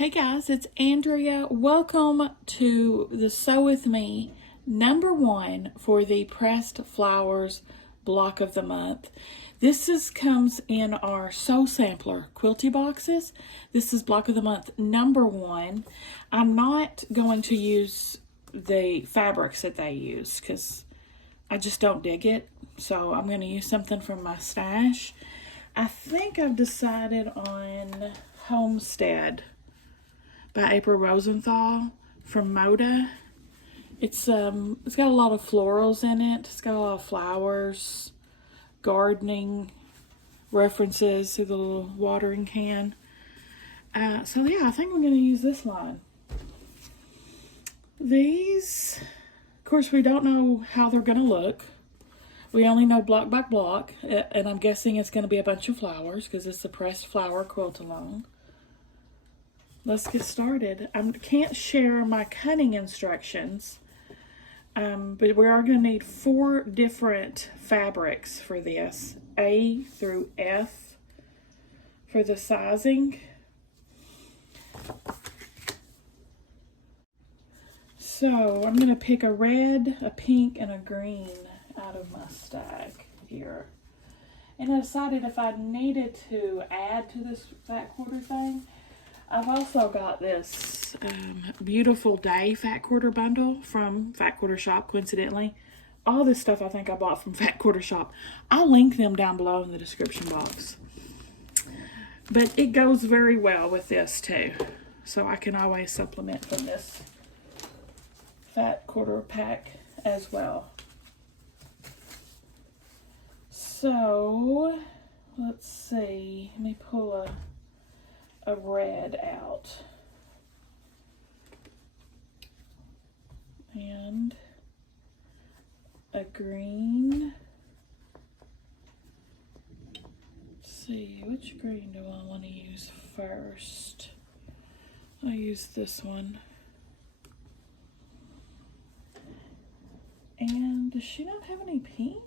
Hey guys, it's Andrea. Welcome to the Sew With Me #1 for the Pressed Flowers block of the month. Comes in our Sew Sampler quilty boxes. This is block of the month #1. I'm not going to use the fabrics that they use because I just don't dig it. So I'm going to use something from my stash. I think I've decided on Homestead by April Rosenthal from Moda. It's got a lot of florals in it. It's got a lot of flowers, gardening references to the little watering can. So yeah, I think we're going to use this line. These, of course, we don't know how they're going to look. We only know block by block, and I'm guessing it's going to be a bunch of flowers because it's a pressed flower quilt along. Let's get started. I can't share my cutting instructions, but we are going to need 4 different fabrics for this, A through F for the sizing. So I'm going to pick a red, a pink, and a green out of my stack here. And I decided if I needed to add to this fat quarter thing, I've also got this beautiful day fat quarter bundle from Fat Quarter Shop, coincidentally. All this stuff I think I bought from Fat Quarter Shop. I'll link them down below in the description box. But it goes very well with this too. So I can always supplement from this Fat Quarter pack as well. So, let's see. Let me pull a red out and a green. Let's see, which green do I want to use first? I'll use this one. And does she not have any pink?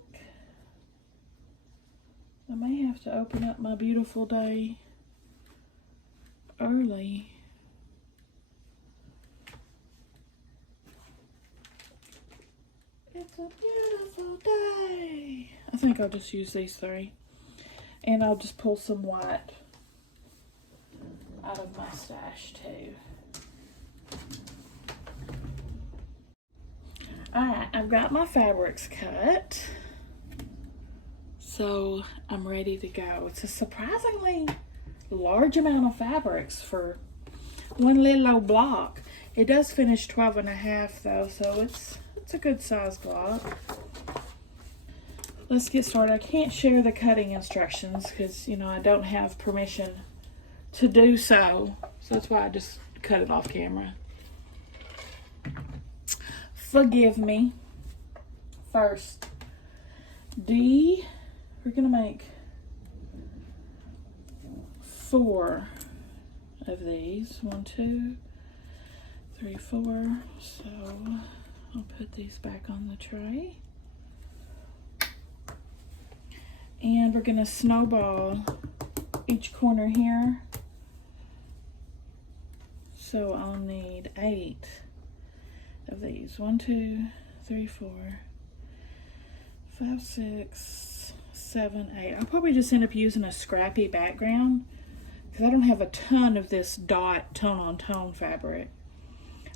I may have to open up my beautiful day early. It's a beautiful day. I think I'll just use these 3. And I'll just pull some white out of my stash too. Alright, I've got my fabrics cut. So I'm ready to go. It's a surprisingly large amount of fabrics for one little old block. It does finish 12.5 though, so it's a good size block. Let's get started. I can't share the cutting instructions because, you know, I don't have permission to do so. So that's why I just cut it off camera. Forgive me. First, D, we're gonna make 4 of these. 1, 2, 3, 4. So I'll put these back on the tray. And we're going to snowball each corner here. So I'll need 8 of these. 1, 2, 3, 4, 5, 6, 7, 8. I'll probably just end up using a scrappy background because I don't have a ton of this dot tone-on-tone fabric.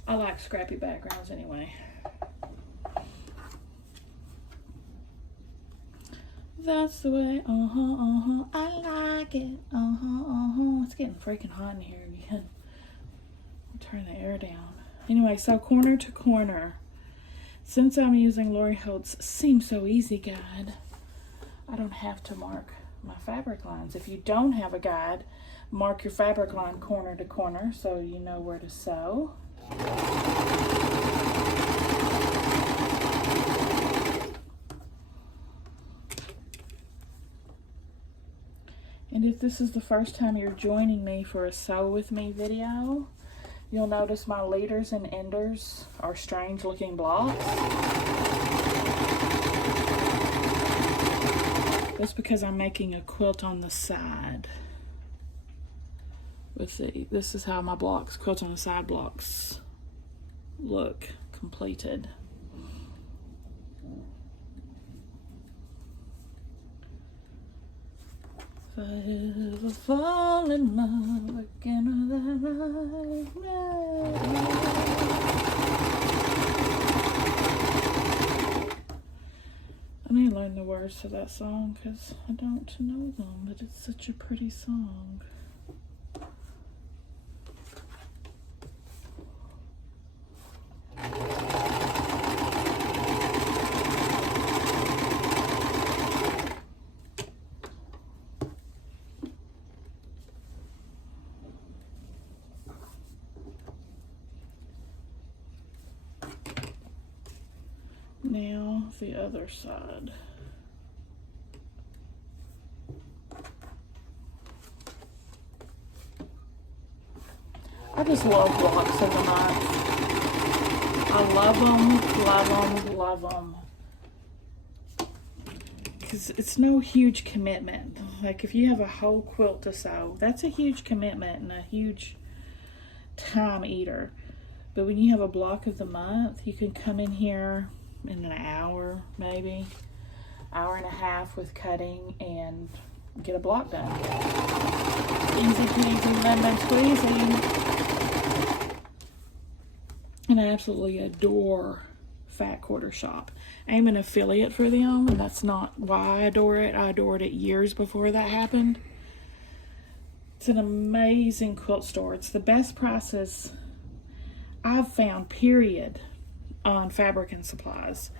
I like scrappy backgrounds anyway. That's the way, I like it, It's getting freaking hot in here again. I'll turn the air down. Anyway, so corner to corner. Since I'm using Lori Holt's Seems So Easy guide, I don't have to mark my fabric lines. If you don't have a guide, mark your fabric line corner to corner so you know where to sew. And if this is the first time you're joining me for a Sew With Me video, you'll notice my leaders and enders are strange looking blocks. That's because I'm making a quilt on the side This is how my blocks, quilt on the side blocks, look completed. If I ever fall in love again with I need to learn the words to that song because I don't know them, but it's such a pretty song. Now the other side. I just love blocks of the month. I love them, love them, love them. Because it's no huge commitment. Like if you have a whole quilt to sew, that's a huge commitment and a huge time eater. But when you have a block of the month, you can come in here in an hour, maybe hour and a half with cutting and get a block done. Easy peasy lemon squeezy. And I absolutely adore Fat Quarter Shop. I'm an affiliate for them, and that's not why I adore it. I adored it years before that happened. It's an amazing quilt store. It's the best prices I've found, period, on fabric and supplies.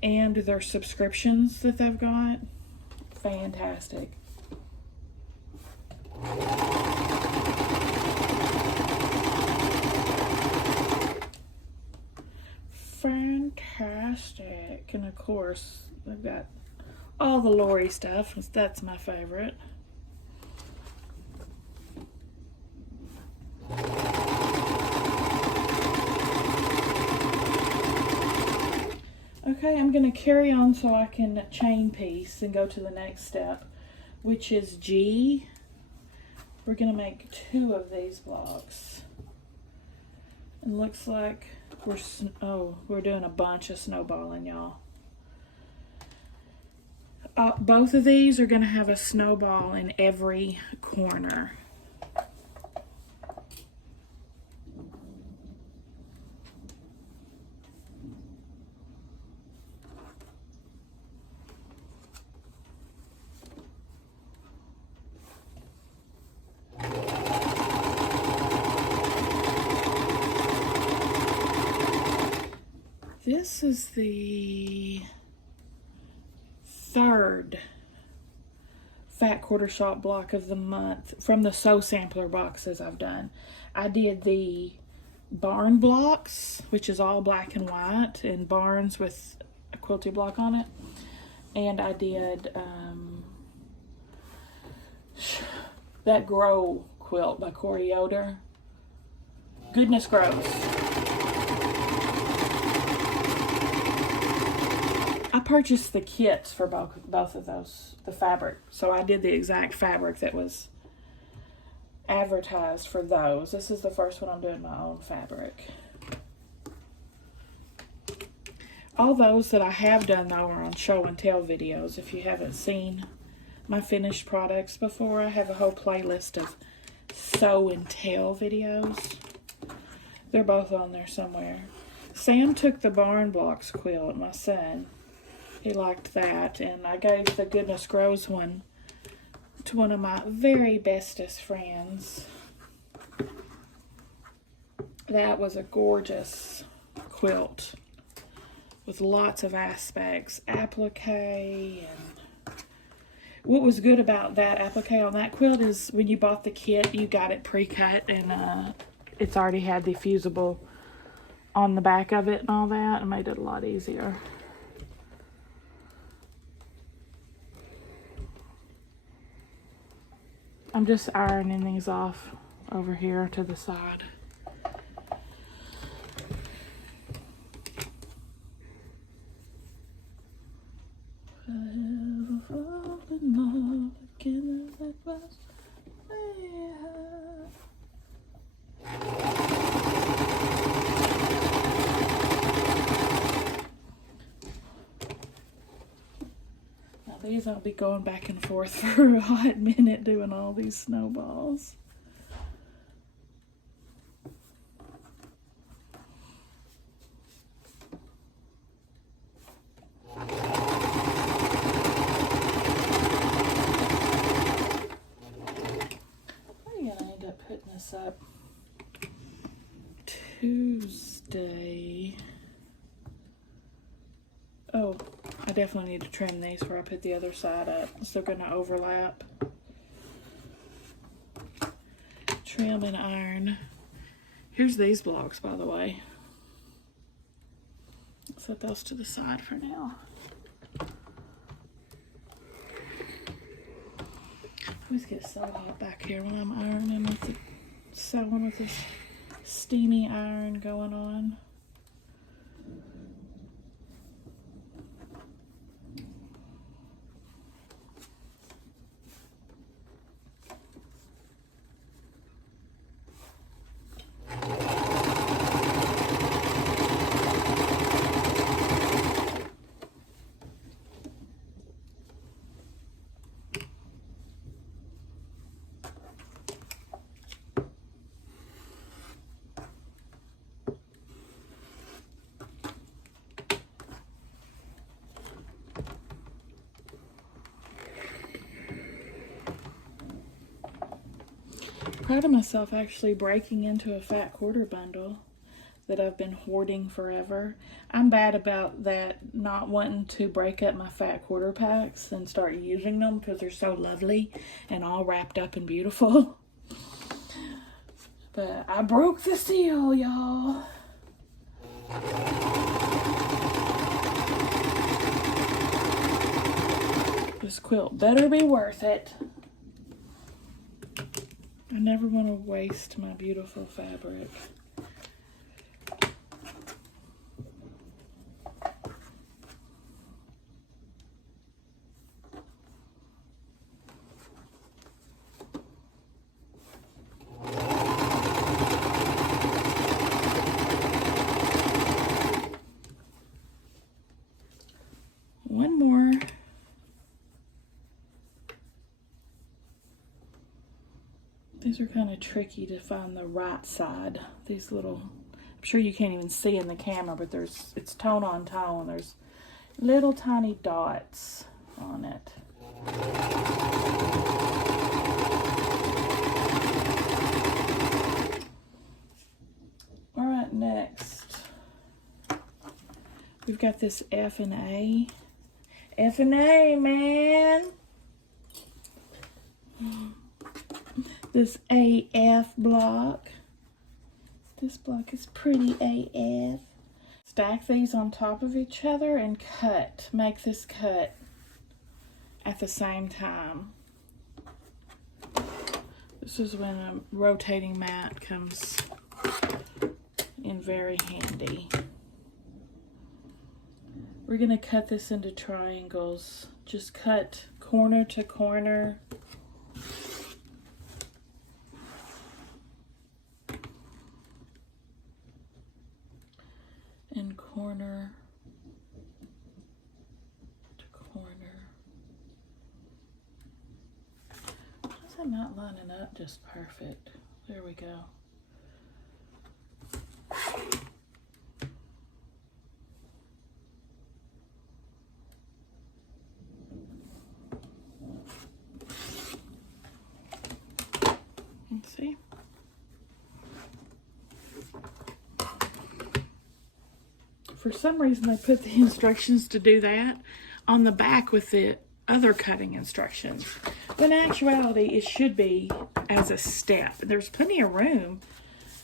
And their subscriptions that they've got, fantastic. Fantastic. And of course, they've got all the Lori stuff. That's my favorite. Okay, I'm going to carry on so I can chain piece and go to the next step, which is G. We're going to make 2 of these blocks. It looks like we're doing a bunch of snowballing, y'all. Both of these are going to have a snowball in every corner. This is the 3rd Fat Quarter Shop block of the month from the Sew Sampler boxes I've done. I did the barn blocks, which is all black and white, and barns with a quilty block on it. And I did that Grow quilt by Corey Yoder. Goodness Grows. I purchased the kits for both of those, the fabric. So I did the exact fabric that was advertised for those. This is the first one I'm doing my own fabric. All those that I have done though are on show and tell videos. If you haven't seen my finished products before, I have a whole playlist of sew and tell videos. They're both on there somewhere. Sam took the barn blocks quilt, my son. He liked that, and I gave the Goodness Grows one to one of my very bestest friends. That was a gorgeous quilt with lots of aspects, applique, and what was good about that applique on that quilt is when you bought the kit, you got it pre-cut, and it's already had the fusible on the back of it and all that, and made it a lot easier. I'm just ironing these off over here to the side. If I ever fall in love again as I was, yeah. days I'll be going back and forth for a hot minute doing all these snowballs. Putting this up Tuesday. Oh, I definitely need to trim these before I put the other side up. So they're going to overlap. Trim and iron. Here's these blocks, by the way. Set those to the side for now. I always get so hot back here when I'm ironing with the sewing with this steamy iron going on. Proud of myself actually breaking into a fat quarter bundle that I've been hoarding forever. I'm bad about that, not wanting to break up my fat quarter packs and start using them because they're so lovely and all wrapped up and beautiful. But I broke the seal, y'all. This quilt better be worth it. I never want to waste my beautiful fabric. One more. These are kind of tricky to find the right side. These little, I'm sure you can't even see in the camera, but it's tone on tone. There's little tiny dots on it. All right, next. We've got this F and A. F and A, man. This AF block. This block is pretty AF. Stack these on top of each other and cut. Make this cut at the same time. This is when a rotating mat comes in very handy. We're going to cut this into triangles. Just cut corner to corner. And corner to corner. Why is that not lining up just perfect? There we go. Let's see. For some reason, they put the instructions to do that on the back with the other cutting instructions. But in actuality, it should be as a step. There's plenty of room,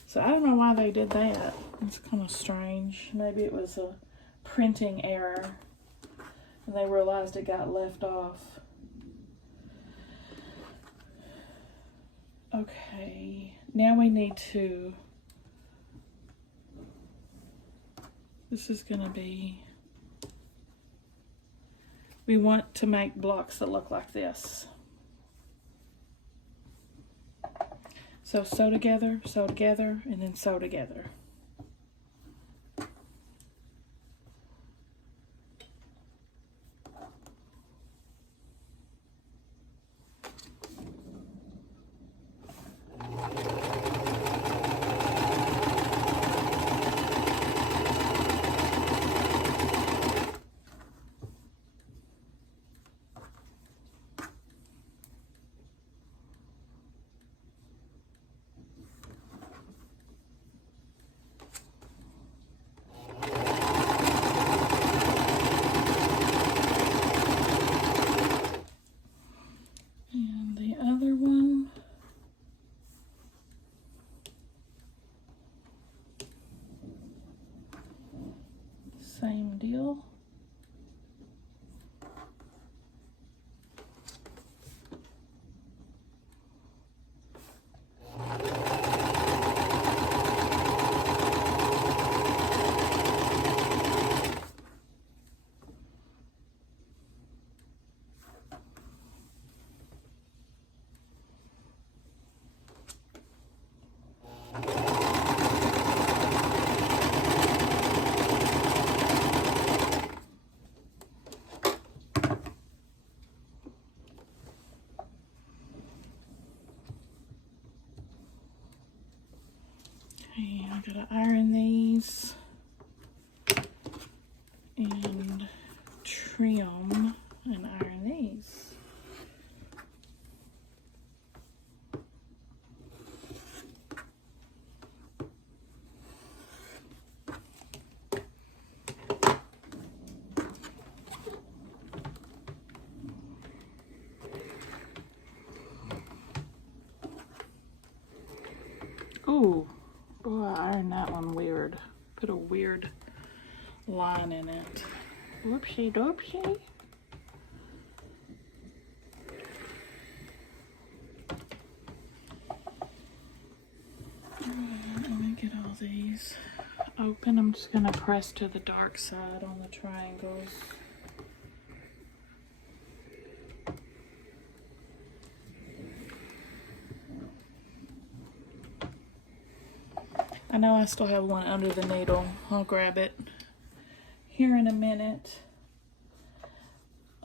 so I don't know why they did that. It's kind of strange. Maybe it was a printing error, and they realized it got left off. Okay, now we need to... This is going to be, we want to make blocks that look like this. So sew together, and then sew together. And I gotta iron these and trim and iron these. Oh, boy, I ironed that one weird. Put a weird line in it. Whoopsie doopsie. Let me get all these open. I'm just gonna press to the dark side on the triangles. I know I still have one under the needle. I'll grab it here in a minute.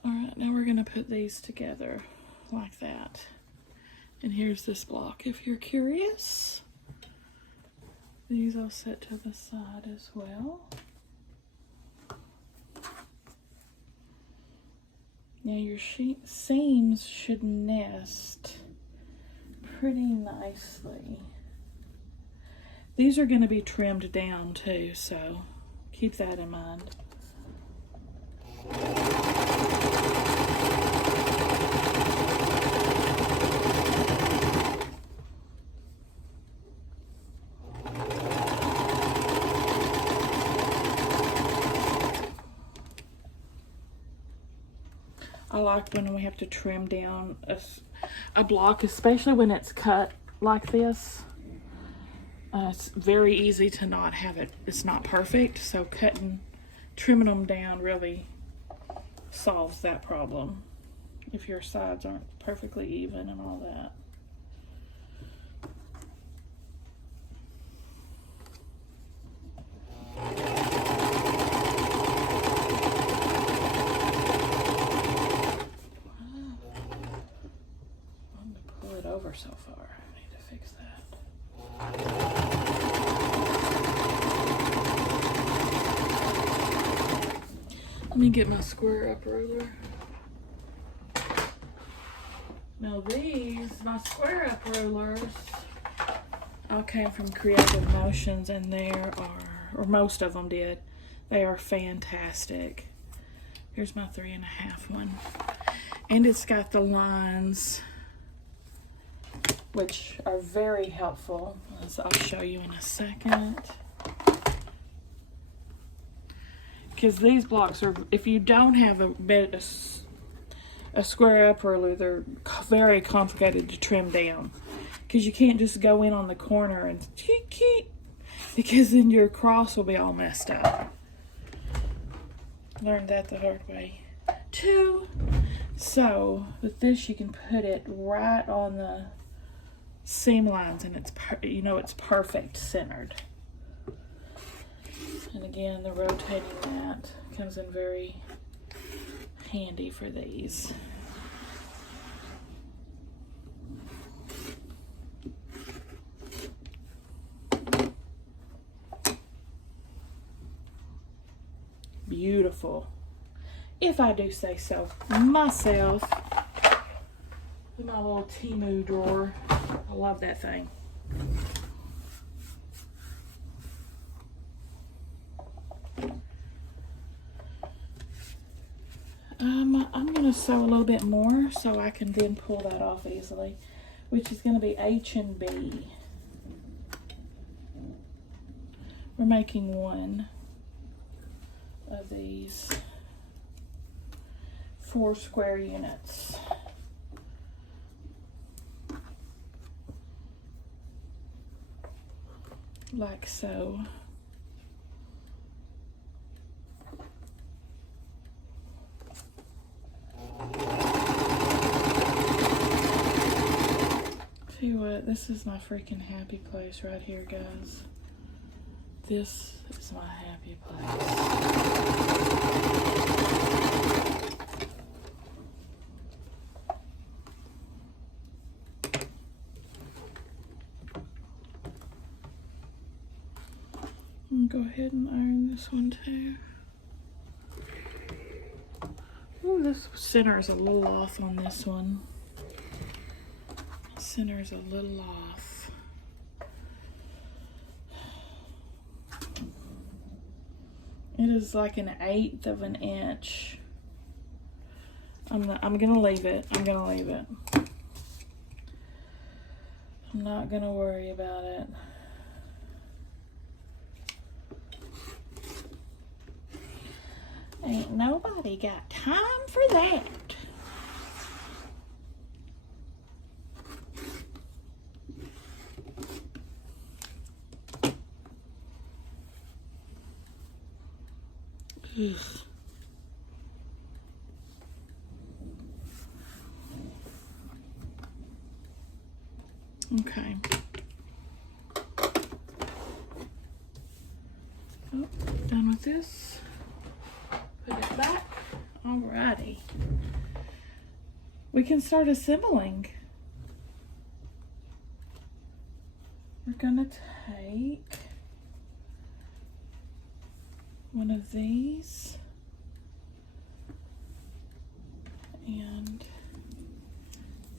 All right, now we're gonna put these together like that. And here's this block if you're curious. These I'll set to the side as well. Now your seams should nest pretty nicely. These are going to be trimmed down too, so keep that in mind. I like when we have to trim down a block, especially when it's cut like this. It's very easy to not have it. It's not perfect, so trimming them down really solves that problem if your sides aren't perfectly even and all that. I'm gonna pull it over so far. I need to fix that. Let me get my square up ruler. Now my square up rulers, all came from Creative Motions, and or most of them did. They are fantastic. Here's my 3.5 one. And it's got the lines, which are very helpful, as I'll show you in a second. Because these blocks are, if you don't have a square up ruler, they're very complicated to trim down. Because you can't just go in on the corner and because then your cross will be all messed up. Learned that the hard way too. So with this, you can put it right on the seam lines, and it's perfect centered. And again, the rotating mat comes in very handy for these. Beautiful, if I do say so myself. In my little Temu drawer. I love that thing. I'm going to sew a little bit more so I can then pull that off easily, which is going to be H and B. We're making one of these 4 square units. Like so. Tell you what, this is my freaking happy place right here, guys. This is my happy place. I'm gonna go ahead and iron this one too. Oh, this center is a little off on this one. Center is a little off. It is like 1/8 of an inch. I'm gonna leave it. I'm gonna leave it. I'm not gonna worry about it. Ain't nobody got time for that. Ugh. Okay. Oh, done with this. Put it back. Alrighty. We can start assembling. We're gonna take one of these and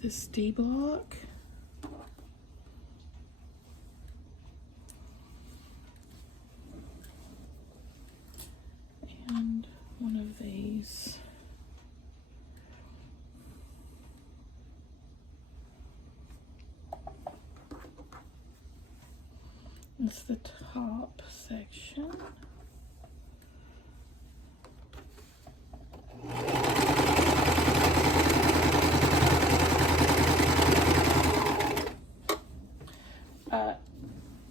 this D block. And one of these. It's the top section.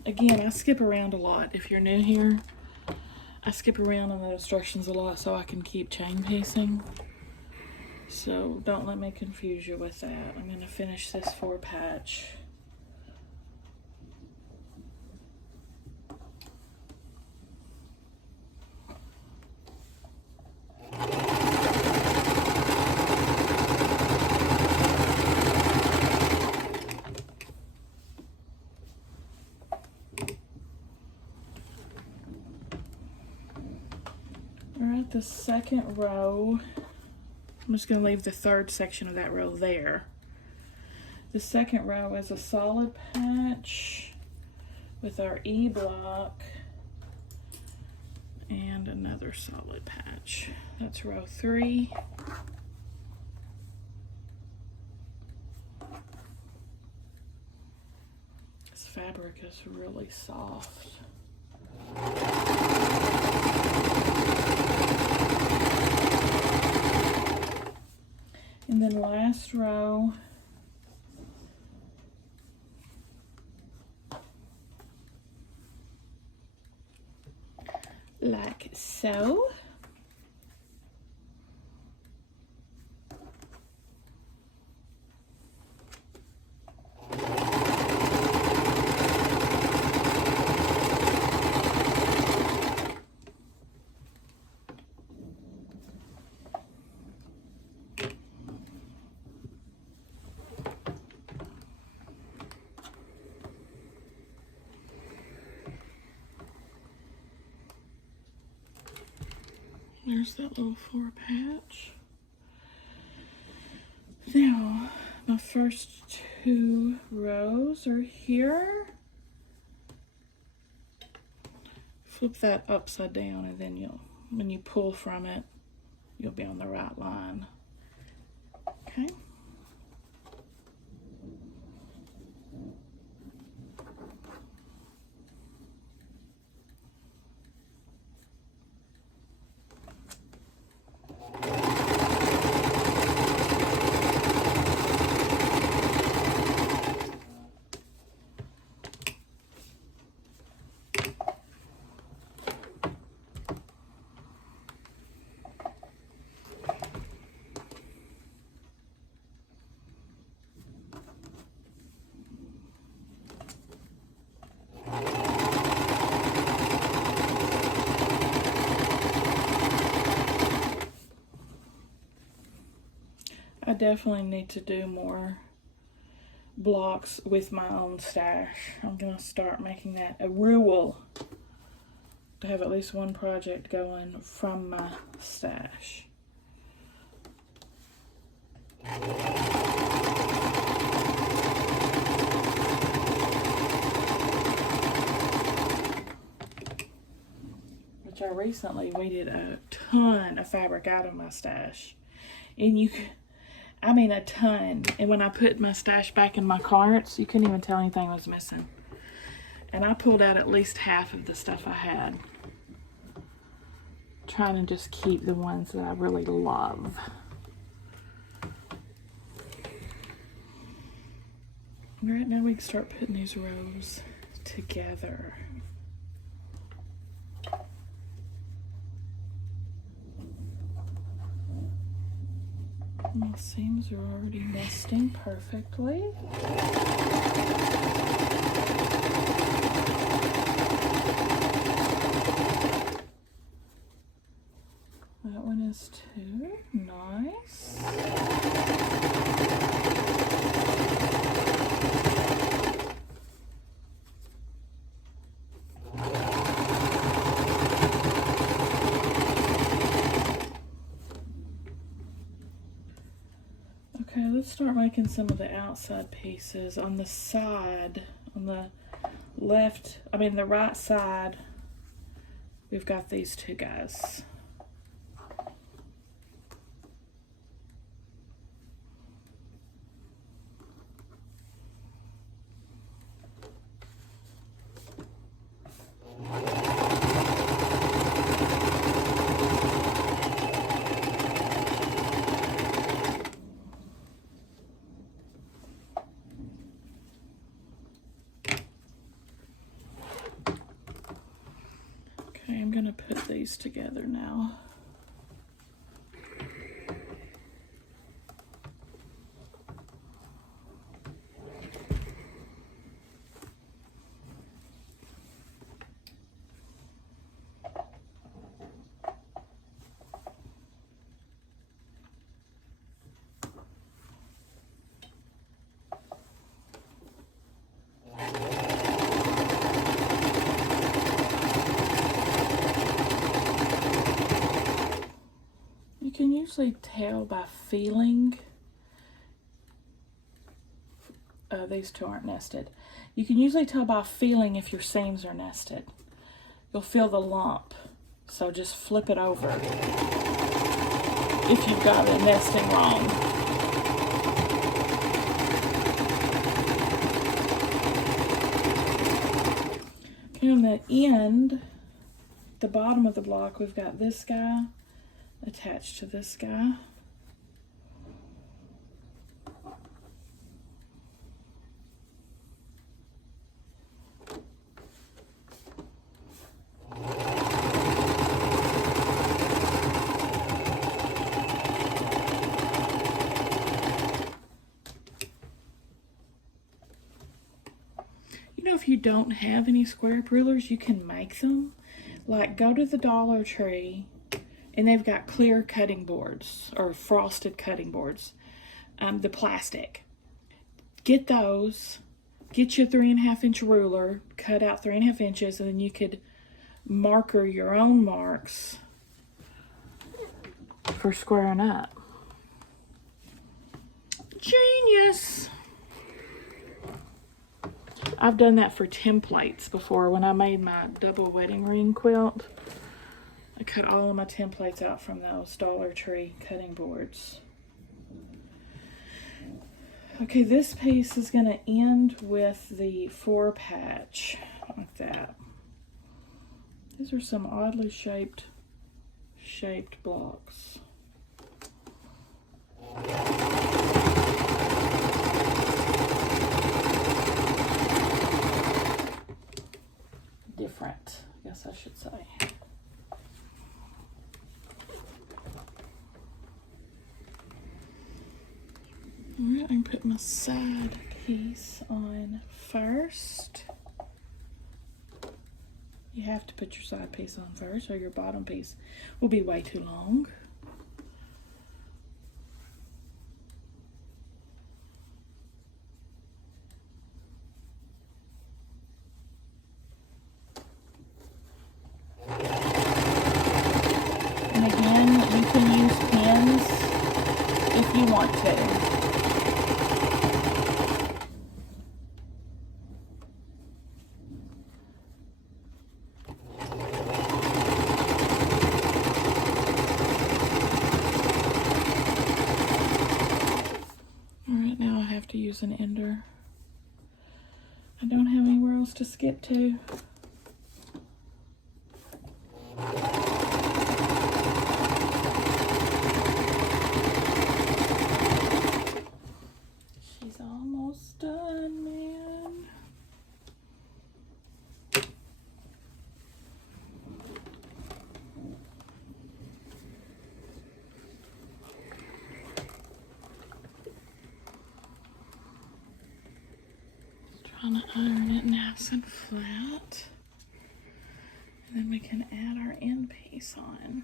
Again, I skip around a lot. If you're new here, I skip around on the instructions a lot so I can keep chain piecing. So don't let me confuse you with that. I'm going to finish this 4-patch. Alright, the second row, I'm just going to leave the third section of that row there. The second row is a solid patch with our E block and another solid patch. That's row 3. This fabric is really soft. And then last row, like so. There's that little 4-patch. Now, my first 2 rows are here. Flip that upside down and then when you pull from it, you'll be on the right line. Okay. I definitely need to do more blocks with my own stash. I'm gonna start making that a rule. to have at least one project going from my stash. Which I recently weeded a ton of fabric out of my stash. And I mean a ton. And when I put my stash back in my carts, you couldn't even tell anything was missing. And I pulled out at least half of the stuff I had. Trying to just keep the ones that I really love. Right now we can start putting these rows together. My seams are already nesting perfectly. That one is too nice. Okay, let's start making some of the outside pieces. On the side, on the the right side, we've got these two guys. Okay, I'm going to put these together now. You can usually tell by feeling. These two aren't nested. You can usually tell by feeling if your seams are nested. You'll feel the lump. So just flip it over if you've got it nesting wrong. Okay, on the end, the bottom of the block, we've got this guy attached to this guy. You know, if you don't have any square rulers, you can make them. Like, go to the Dollar Tree, and they've got clear cutting boards, or frosted cutting boards, the plastic. Get those, get you a 3.5 inch ruler, cut out 3.5 inches, and then you could marker your own marks for squaring up. Genius! I've done that for templates before. When I made my double wedding ring quilt, I cut all of my templates out from those Dollar Tree cutting boards. Okay, this piece is going to end with the 4 patch, like that. These are some oddly shaped blocks. Different, I guess I should say. Alright, I can put my side piece on first. You have to put your side piece on first, or your bottom piece will be way too long. now I have to use an ender. I don't have anywhere else to skip to. She's almost done, man. Trying to iron it nice and flat. And then we can add our end piece on.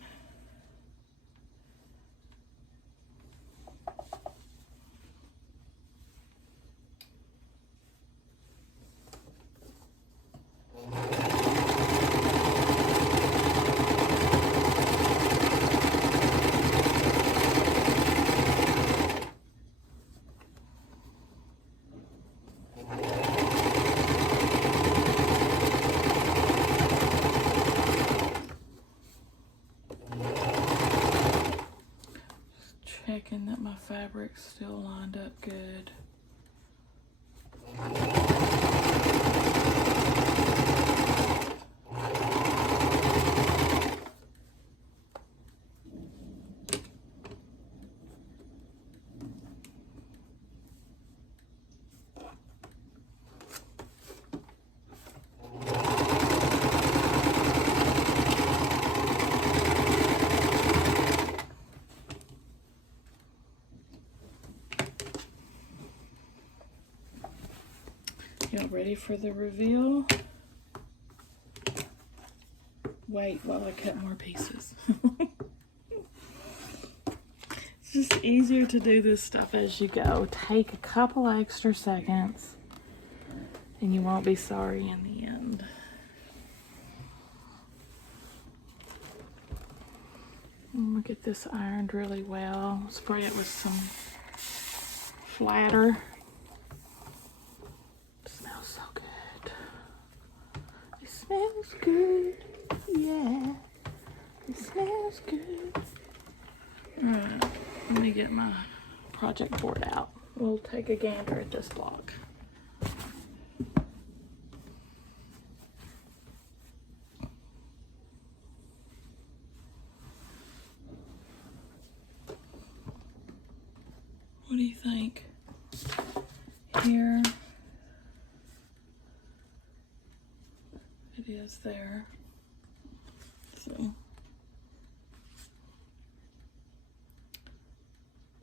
Checking that my fabric's still lined up good. Y'all ready for the reveal? Wait while I cut more pieces. It's just easier to do this stuff as you go. Take a couple extra seconds and you won't be sorry in the end. I'm gonna get this ironed really well. Spray it with some flatter. Smells good, yeah, it smells good. Alright, let me get my project board out. We'll take a gander at this block. What do you think? Here. It is there. So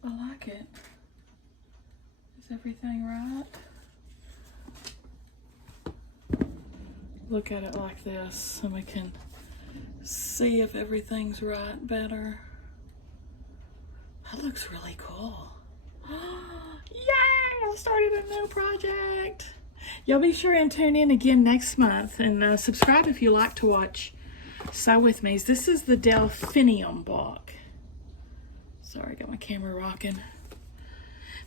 I like it. Is everything right? Look at it like this so we can see if everything's right better. That looks really cool. Yay! I started a new project. Y'all be sure and tune in again next month and subscribe if you like to watch Sew With Me's. This is the Delphinium block. Sorry, I got my camera rocking.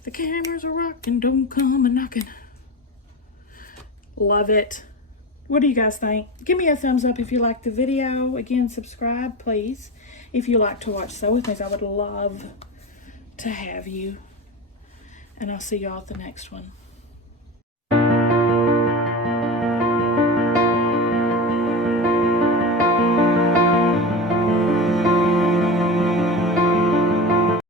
The cameras are rocking, don't come a knocking. Love it. What do you guys think? Give me a thumbs up if you like the video. Again, subscribe, please. If you like to watch Sew With Me's, I would love to have you. And I'll see y'all at the next one.